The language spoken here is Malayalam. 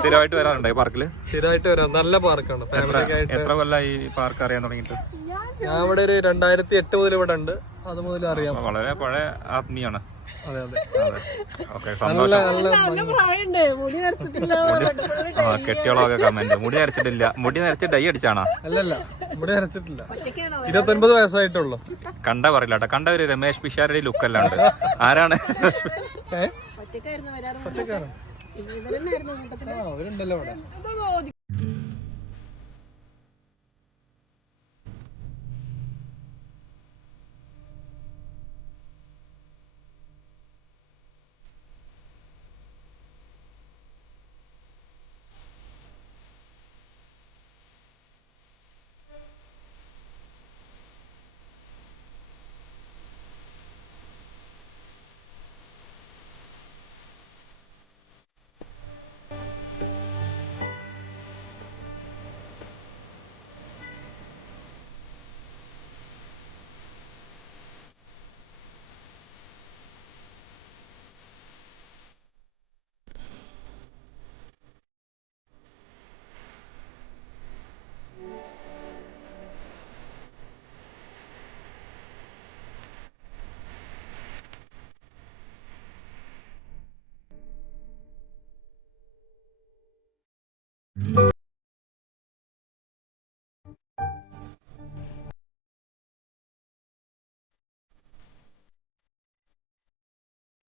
സ്ഥിരമായിട്ട് വരാറുണ്ടോ ഈ പാർക്കില്? സ്ഥിരമായിട്ട് വരാം. നല്ല പാർക്കാണ്. എത്ര കൊല്ലം ഈ പാർക്ക് അറിയാൻ തുടങ്ങിയിട്ട്? ഞാൻ ഇവിടെ ഒരു 2008 മുതൽ ഇവിടെ ഉണ്ട്. അത് മുതൽ അറിയാം. വളരെ പഴയ ആത്മീയാണ്. അതെ അതെ. കെട്ടിയോളൊക്കെ കമന്റ്. മുടി നരച്ചിട്ടില്ല. മുടി നരച്ച് ഡൈ അടിച്ചാണോ? അല്ലല്ല, മുടി നരച്ചിട്ടില്ല. 29 വയസ്സായിട്ടുള്ളൂ. കണ്ട പറയില്ല കേട്ടോ. കണ്ടവര് രമേശ് പിഷാരുടെ ലുക്ക് അല്ലാണ്ട് ആരാണ്? അവരുണ്ടല്ലോ ഇവിടെ.